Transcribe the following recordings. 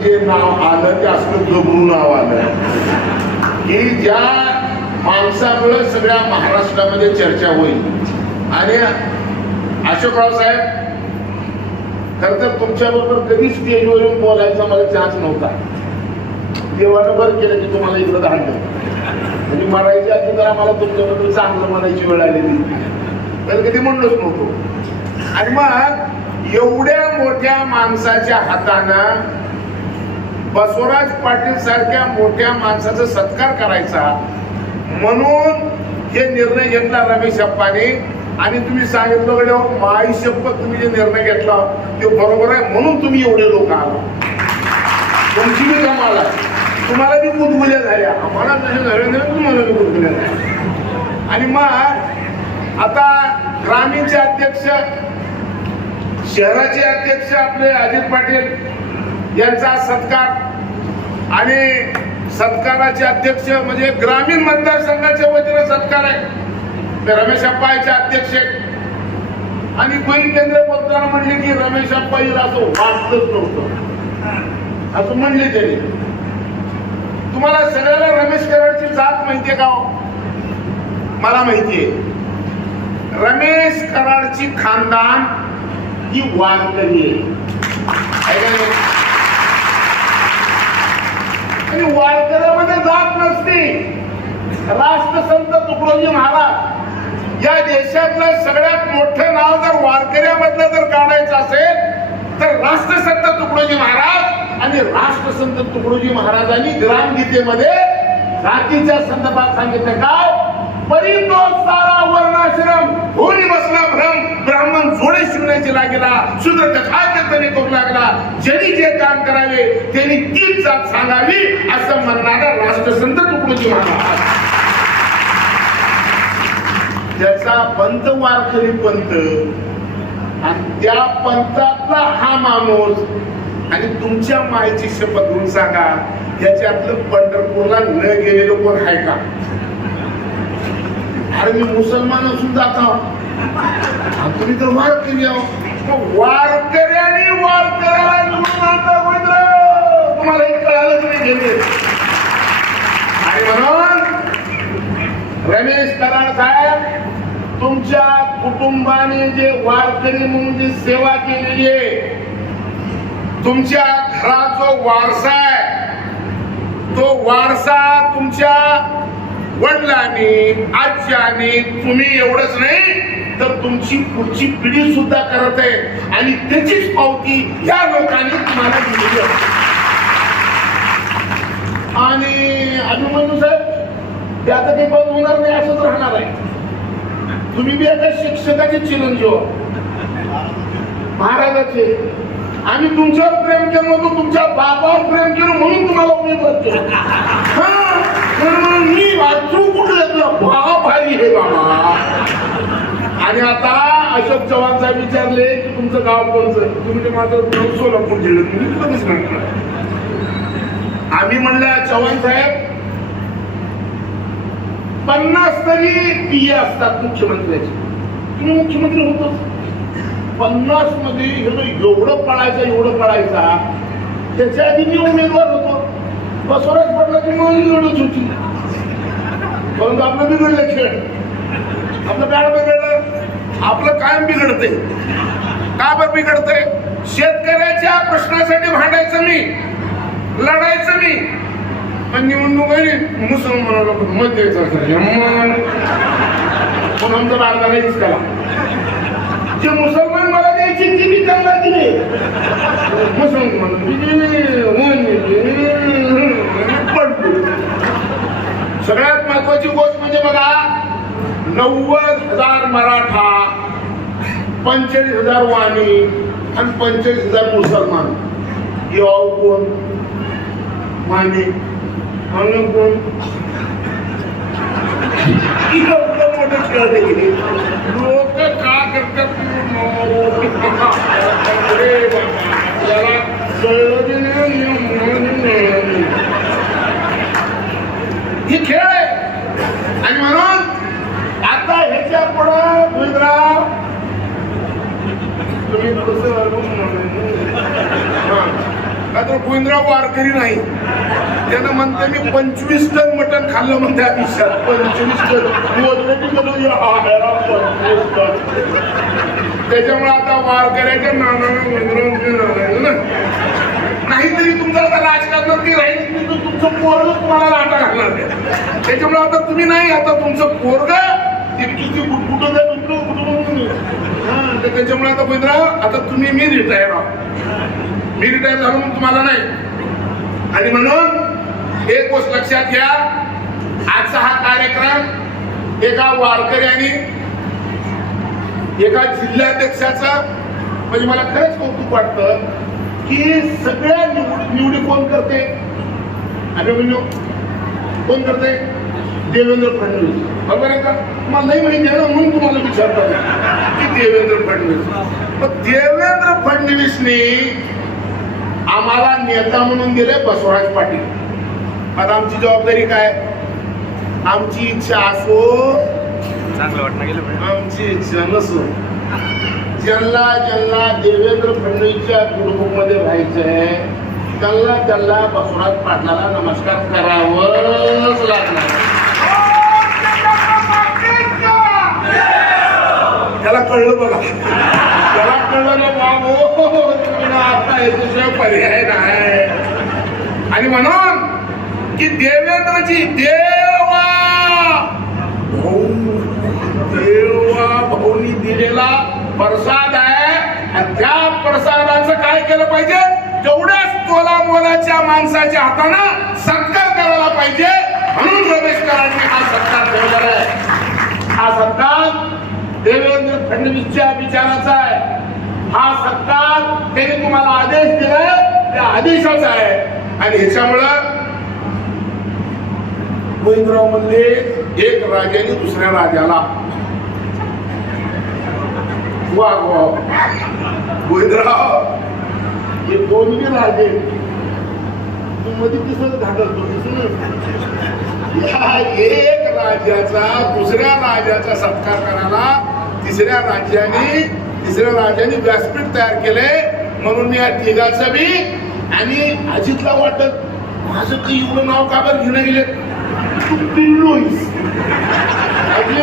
जे नाव आलं ते असलं गबरू नाव आलं. की ज्या माणसामुळे सगळ्या महाराष्ट्रामध्ये चर्चा होईल. आणि अशोकराव साहेब खर तर तुमच्याबरोबर कधी स्टेजवरून बोलायचा मला चान्स नव्हता. देवानं बरं केलं की तुम्हाला इकडं धाडलं. म्हणजे मरायच्या आधी तर आम्हाला तुमच्याबद्दल चांगलं म्हणायची वेळ आलेली. तर कधी म्हणलोच नव्हतो. आणि मग एवढ्या मोठ्या माणसाच्या हातानं बसवराज पाटील सारख्या मोठ्या माणसाचा सत्कार करायचा. म्हणून हे निर्णय घेतला रमेश अप्पाने. आणि तुम्ही सांगितलं कडे माई शपथ तुम्ही जे निर्णय घेतला ते बरोबर आहे म्हणून तुम्ही एवढे लोक आला. तुमची मी कमाल तुम्हाला बी गुदगुल्या झाल्या. आम्हाला तसे झाले नाही तुम्हाला बी गुदगुल्या झाल्या. आणि मग आता ग्रामीणचे अध्यक्ष शहराचे अध्यक्ष आपले अजित पाटील यांचा सत्कार आणि सत्काराचे अध्यक्ष म्हणजे ग्रामीण मतदारसंघाच्या वतीने सत्कार आहे. ते रमेश अप्पा याचे अध्यक्ष आहेत. आणि कोणी केंद्र बोलताना म्हणले की रमेश अप्पा असं वाटतच नव्हतं. असं म्हणले त्यांनी. तुम्हाला सगळ्याला रमेश कराडची जात माहितीये का हो? मला माहितीये. रमेश कराडची खानदान ही वारकरी आहे. है आणि वारकऱ्यामध्ये जात नसते. राष्ट्रसंत तुकडोजी महाराज या देशातलं सगळ्यात मोठं नाव जर वारकऱ्यामधलं जर काढायचं असेल तर राष्ट्रसंत तुकडोजी महाराज आणि राष्ट्रसंत तुकडोजी महाराजांनी ग्रामगीतेमध्ये जातीच्या संदर्भात सांगितलं काय? परितो सारा वर्णाश्रम होणी बसला भ्रम ब्राह्मण जोडे शिवण्याची लागेला शुद्ध कथा कीर्तने करू लागला. ज्यांनी जे काम करावे त्यांनी तीच जात सांगावी असं म्हणणारा राष्ट्रसंत तुकडोजी महाराज. त्याचा पंत वारकरी पंत आणि त्या पंथातला हा माणूस आणि तुमच्या मायची शपथ घेऊन सांगा याच्यातलं पंढरपूरला न गेलेलं कोण आहे का? अरे मी मुसलमान असून जातो. तुम्ही तर वारकरी आहो. वारकऱ्याने वारकऱ्याला निवडून आणता गोविंदराव. तुम्हाला हे कळालंच नाही घेते आणि म्हणून रमेश कराड साहेब तुमच्या कुटुंबाने जे वारकरी म्हणून जी सेवा केलेली आहे तुमच्या घराचा जो वारसा आहे तो वारसा तुमच्या वडिलांनी आज्याने तुम्ही एवढंच नाही तर तुमची पुढची पिढी सुद्धा करत आहे. आणि त्याचीच पावती या लोकांनी तुम्हाला दिलेली आहे. आणि अभिमन्यू साहेब ते आता काही बंद होणार नाही असंच राहणार आहे. तुम्ही बी आता शिक्षकाचे चिरंजीव. आहात. महाराजाचे. आम्ही तुमच्यावर प्रेम केलं नव्हतं तुमच्या बाबावर प्रेम केलं म्हणून तुम्हाला उमेदवार केलं. म्हणून मी वाचू कुठलं भाव भारी हे बाबा. आणि आता अशोक चव्हाण साहेब विचारले की तुमचं गाव कोणचं? तुम्ही माझं गाव सोलापूर जिल्ह्यात. मी कधीच म्हटलं आम्ही म्हणलं चव्हाण साहेब पन्नास तरी पिये असतात मुख्यमंत्र्याचे. तुम्ही मुख्यमंत्री होतोच. पन्नासमध्ये एवढं पळायचं एवढं पळायचा त्याच्या आधी मी उमेदवार होतो. बसवराज पडला की मग लढत होती. परंतु आपलं बिघडलं खेळ. आपलं बॅड बिघडलं. आपलं कायम बिघडते का बरं बिघडतंय? शेतकऱ्याच्या प्रश्नासाठी भांडायचं मी लढायचं मी. पण निवडणूक आहे मुसलमानाला पण मत द्यायचं असं पण आमचा बारका नाही दिसला जे मुसलमान मला द्यायचे ती मी त्यांना दिले. मुसलमान सगळ्यात महत्वाची गोष्ट म्हणजे बघा नव्वद हजार मराठा पंचेचाळीस हजार वाणी आणि पंचेचाळीस हजार मुसलमान. याव कोण? माने म्हणून कोण? लोक का करतात अरे याला कळलं बी नाही. ही खेळ आहे आणि म्हणून आता ह्याच्या पुढं गुजराव तुम्ही गोविंदराव वारकरी नाही. त्यानं म्हणते मी पंचवीस टन मटण खाल्लं म्हणते आयुष्यात. पंचवीस टन. त्याच्यामुळे आता वारकऱ्याच्या नानानं गोविंदराव ना नाहीतरी तुमचं आता राजकारणात ते राहील. नाही तुमचं पोरग तुम्हाला लाटा घालणार त्याच्यामुळे आता तुम्ही नाही आता तुमचं पोरग कुठं जाय कुठं कुठं त्याच्यामुळे आता गोविंदराव आता तुम्ही मी रिटायर आहोत. मी रिटायर झालो म्हणून तुम्हाला नाही. आणि म्हणून एक गोष्ट लक्षात घ्या आजचा हा कार्यक्रम एका वारकऱ्याने एका जिल्हाध्यक्षाचा म्हणजे मला खरंच कौतुक वाटतं की सगळ्या निवड निवडी कोण करते? अभिमन्यू कोण करते? देवेंद्र फडणवीस. बरोबर आहे का? तुम्हाला नाही माहिती आहे ना म्हणून तुम्हाला विचारतो की देवेंद्र फडणवीस. पण देवेंद्र फडणवीसने आम्हाला नेता म्हणून दिले बसवराज पाटील. आता आमची जबाबदारी काय? आमची इच्छा असो चांगलं वाटणं गेलं. आमची इच्छा नसो ज्यांना ज्यांना देवेंद्र फडणवीसच्या गुडबुकमध्ये राहायचंय त्यांना त्यांना बसवराज पाटलाला नमस्कार करावंच लागणार. त्याला कळलं बघा. त्याला कळलं ना बाबो आता दुसरा पर्याय नाही. आणि म्हणून की देवेंद्रजी देवा! भाऊ देवा भाऊनी दिलेला प्रसाद आहे. आणि त्या प्रसादाचं काय केलं पाहिजे? तेवढ्याच तोला मोलाच्या माणसाच्या हातानं सत्कार करायला पाहिजे. म्हणून रमेश कराडने हा सत्कार ठेवलेला आहे. हा सत्कार देवेंद्र फडणवीसच्या विचाराचा हा सत्कार त्यांनी तुम्हाला आदेश दिलाय त्या आदेशाचा आहे. आणि ह्याच्यामुळं गोविंदराव म्हणले एक राजाने दुसऱ्या राजाला वा वा गोविंदराव हे दोन्ही राजे. तू मध्ये दिसत घालतो या एक राजाचा दुसऱ्या राजाचा सत्कार करायला तिसऱ्या राज्याने तिसऱ्या राज्याने व्यासपीठ तयार केले म्हणून या तिघाचं बी आणि अजितला वाटत माझं काही एवढं नाव का बरं घेणं गेले तू पिल्लोईस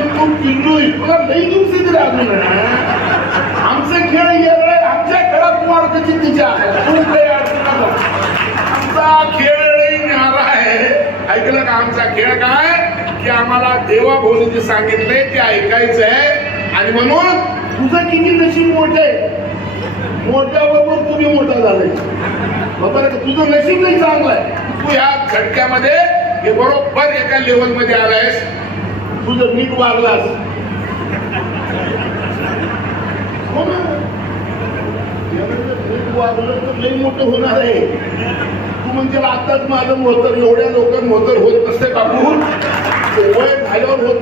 तू पिल्लोईस तुला लई दिवस दिले अजून आमचे खेळ वेगळे आमच्या खेळात तू तिच्या काही अडचण आमचा खेळ आहे. ऐकलं का आमचा खेळ काय? की आम्हाला देवा जे सांगितलंय ते ऐकायचं आहे आणि म्हणून तुझं किती नशीब मोठं आहे? मोठ्याबरोबर तुम्ही मोठा झालाय. बरोबर तुझं नशीब नाही चांगलं आहे. तू ह्या झटक्यामध्ये हे बरोबर एका लेवलमध्ये आलायस. तुझं नीट वागलास हो ना? यानं नीट वागलं तर लई मोठं होणार आहे. तू म्हणजे आताच माझं मोतर एवढ्या लोक मोतर होत नसते बापू वय झाल्यावर होत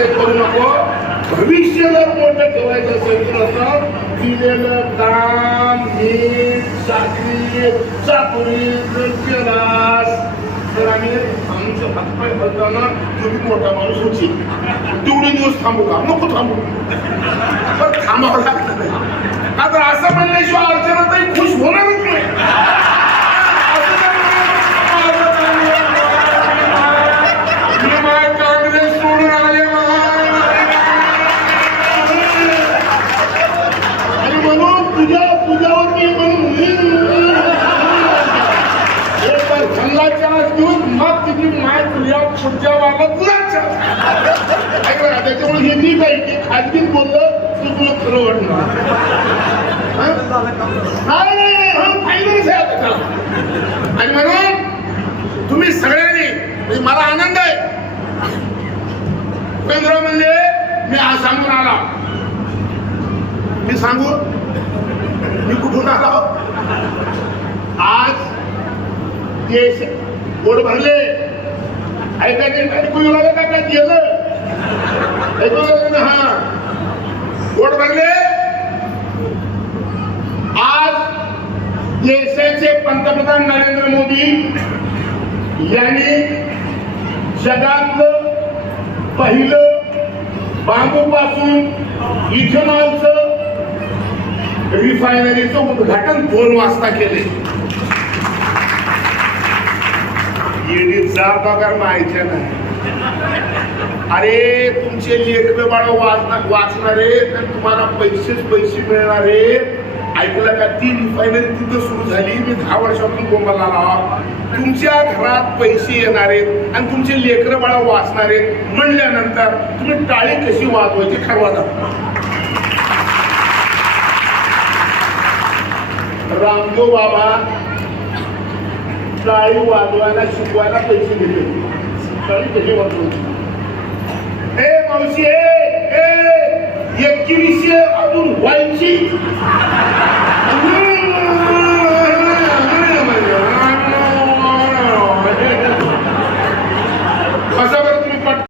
ते करू नको. भविष्य जर मोठं ठेवायचं असेल तर असं दिलेलं काम मीठ साखरी चाकुरी जर केलास तर आम्ही आमचं हातपाय बदलताना तुम्ही मोठा माणूस होची तेवढे दिवस थांबू का नको थांबू पण थांबावं लागतं नाही आता असं म्हणल्याशिवाय अर्चना ताई खुश होणारच नाही असं जर म्हणलं, मी माझं काँग्रेस सोडून आले आणि म्हणून तुझ्या तुझ्यावर मी म्हणून एक बार झल्ला चान्स देऊन मग तुझी माय तुझ्या पुढच्या वाला तुलाच ऐकलं का त्याच्यामुळे हे नीट आहे की खाजगीत बोललं तर तुला खरं वाटणार नाही, नाही, नाही, हा, फायनलच आहे आता आणि म्हणून तुम्ही सगळ्यांनी म्हणजे मला आनंद आहे उपेंद्र म्हणजे मी आज सांगून आला मी सांगू मी कुठून आलो आज देश गोड भरले ऐकायचे ऐकू येऊ काय गेलं हा पोट आज देशाचे पंतप्रधान नरेंद्र मोदी यांनी जगातलं पहिलं बांबूपासून इथेनॉलचं रिफायनरीचं उद्घाटन दोन वाजता केले. ईडी जा पगार माहिती नाही अरे तुमचे लेकर बाळ वाचणार वाचणारे तर तुम्हाला पैसेच पैसे मिळणारे ऐकलं का? ती रिफायनरी तिथं सुरू झाली. मी दहा वर्षापासून बोंबाला आला तुमच्या घरात पैसे येणार आहेत आणि तुमचे लेकर बाळा वाचणार आहेत म्हणल्यानंतर तुम्ही टाळी कशी वाजवायची? ठरवा रामदेव बाबा टाळी वाजवायला शिकवायला पैसे दिले टाळी कशी वाजवायची ए मावशी ए ए एकवीसशे अजून व्हायची.